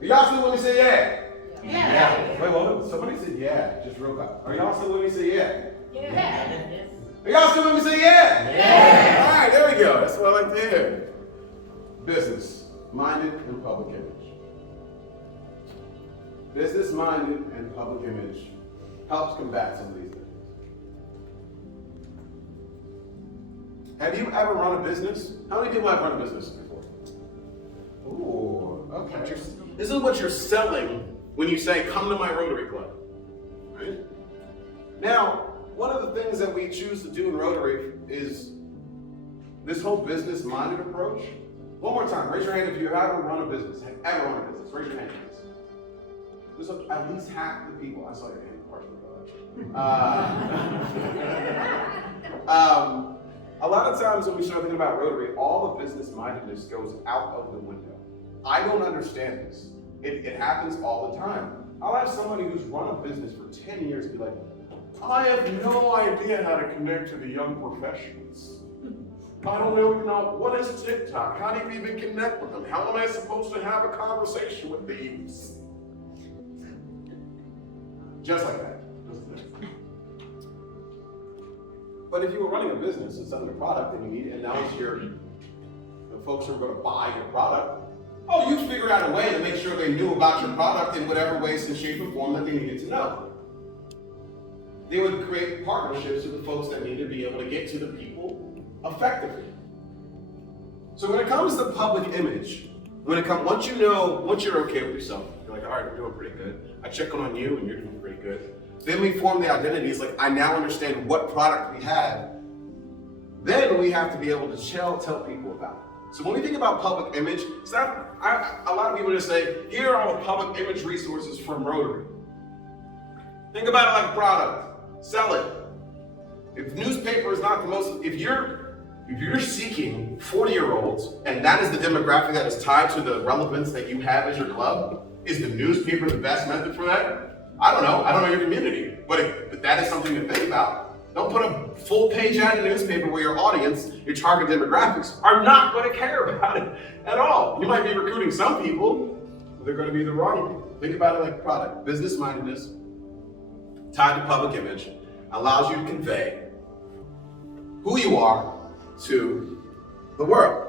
Are y'all still with me? Say yeah. Yeah. Wait, well, somebody said yeah, just real quick. Are y'all still with me? Say yeah. Yeah. Are y'all still with me? Say yeah. Yeah. All right, there we go. That's what I like to hear. Business minded and public image. Business minded and public image helps combat some of these things. Have you ever run a business? How many people have run a business before? Ooh, okay. This is what you're selling when you say, come to my Rotary Club, right? Now, one of the things that we choose to do in Rotary is this whole business-minded approach. One more time, raise your hand if you have ever run a business. Have ever run a business? Raise your hand, please. There's at least half the people. I saw your hand partially. A lot of times when we start thinking about Rotary, all the business-mindedness goes out of the window. I don't understand this. It happens all the time. I'll have somebody who's run a business for 10 years be like, I have no idea how to connect to the young professionals. I don't even know what is TikTok. How do you even connect with them? How am I supposed to have a conversation with these? Just like that. But if you were running a business and selling a product and you need, and now it's the folks who are going to buy your product, you figured out a way to make sure they knew about your product in whatever way, shape, or form that they needed to know. They would create partnerships with the folks that need to be able to get to the people effectively. So when it comes to public image, once you're okay with yourself, you're like, all right, I'm doing pretty good. I check on you and you're doing pretty good. Then we form the identity. It's like, I now understand what product we have. Then we have to be able to tell people about it. So when we think about public image, it's not, a lot of people just say, here are all the public image resources from Rotary. Think about it like a product. Sell it. If newspaper is not the most, if you're seeking 40-year-olds, and that is the demographic that is tied to the relevance that you have as your club, is the newspaper the best method for that? I don't know your community, but that is something to think about. Don't put a full page ad in a newspaper where your audience, your target demographics, are not going to care about it at all. You might be recruiting some people, but they're going to be the wrong people. Think about it like a product. Business-mindedness, tied to public image, allows you to convey who you are to the world.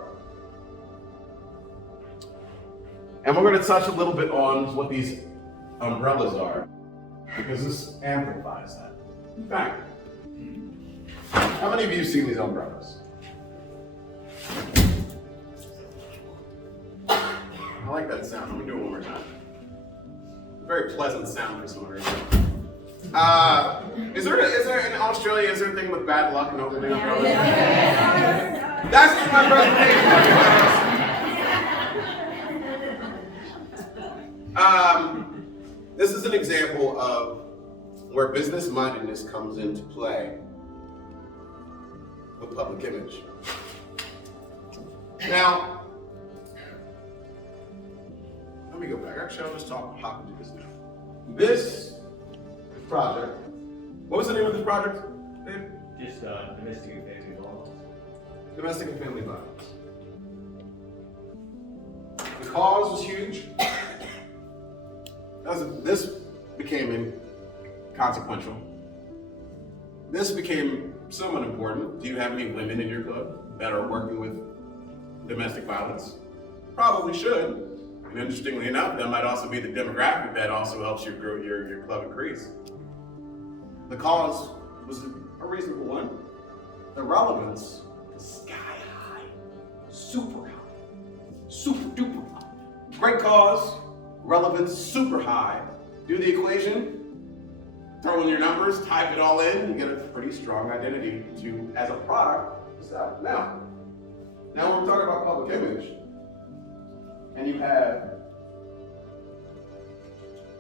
And we're going to touch a little bit on what these umbrellas are, because this amplifies that. In fact, how many of you have seen these umbrellas? I like that sound. Let me do it one more time. Very pleasant sound for some reason. Is there in Australia, is there a thing with bad luck and opening umbrellas? That's what my presentation. This is an example of where business-mindedness comes into play with public image. Now, let me go back. Actually, I'll just hop into this now. This project, what was the name of this project, babe? Just domestic and family violence. Domestic and family violence. The cause was huge. This became inconsequential. This became somewhat important. Do you have any women in your club that are working with domestic violence? Probably should. And interestingly enough, that might also be the demographic that also helps you grow your club increase. The cause was a reasonable one. The relevance is sky high, super duper high. Great cause, relevance super high. Do the equation, throw in your numbers, type it all in, you get a pretty strong identity to, as a product, to sell. Now when we're talking about public image, and you have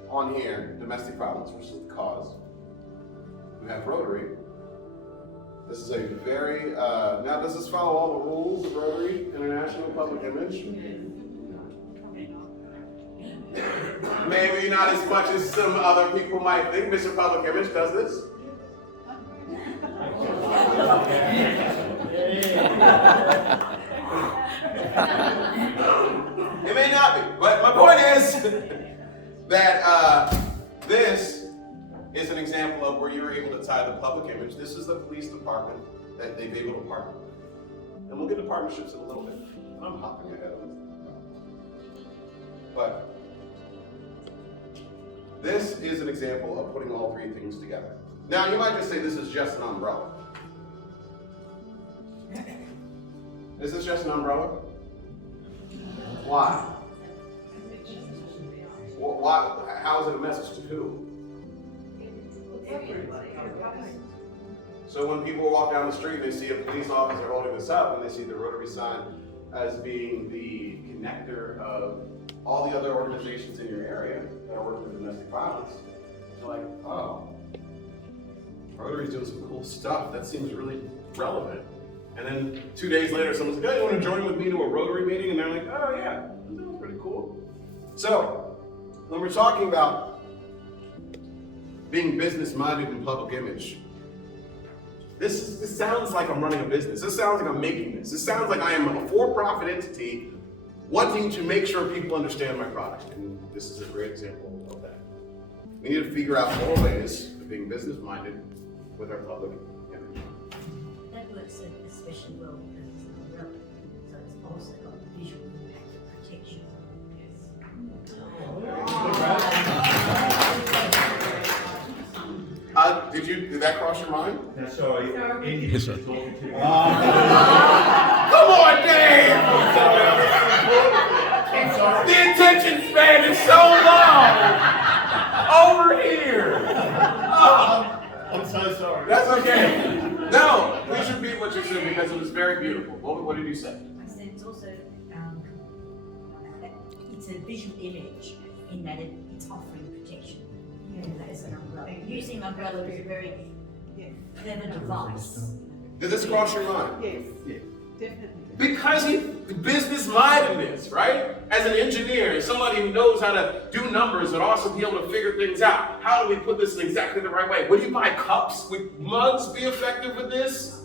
on here domestic violence, which is the cause. You have Rotary. This is a very, now does this follow all the rules of Rotary International Public Image? Maybe not as much as some other people might think. Mr. Public Image does this. It may not happy. But my point is that this is an example of where you're able to tie the public image. This is the police department that they've been able to partner with. And we'll get to partnerships in a little bit. I'm hopping ahead of it. But this is an example of putting all three things together. Now, you might just say this is just an umbrella. This is just an umbrella? Why? Well, why? How is it a message to who? So when people walk down the street and they see a police officer holding this up and they see the Rotary sign as being the connector of all the other organizations in your area that are working with domestic violence, they're like, oh, Rotary's doing some cool stuff. That seems really relevant. And then 2 days later, someone's like, hey, you want to join with me to a Rotary meeting? And they're like, oh yeah, that sounds pretty cool. So when we're talking about being business-minded in public image, this sounds like I'm running a business. This sounds like I'm making this. This sounds like I am a for-profit entity wanting to make sure people understand my product. And this is a great example of that. We need to figure out more ways of being business-minded with our public image. That works especially well because it's an umbrella, so it's also got visual protection. Did that cross your mind? Now, sorry, Indy was talking to me. Come on, Dave! The attention span is so long! Over here! I'm so sorry. That's okay. No, we should repeat what you said because it was very beautiful. What did you say? I said it's also it's a visual image in that it's offering protection. As an umbrella. Using umbrella is a very clever device. Did this cross your mind? Yes, definitely. Because he business-mindedness, right? As an engineer, somebody who knows how to do numbers but also be able to figure things out. How do we put this in exactly the right way? Would you buy cups? Would mugs be effective with this?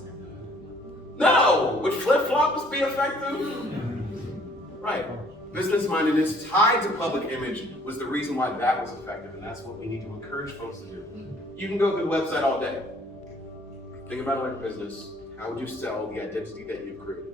No. Would flip-flops be effective? Right. Business-mindedness tied to public image was the reason why that was effective, and that's what we need to encourage folks to do. You can go through the website all day. Think about it like a business. How would you sell the identity that you've created?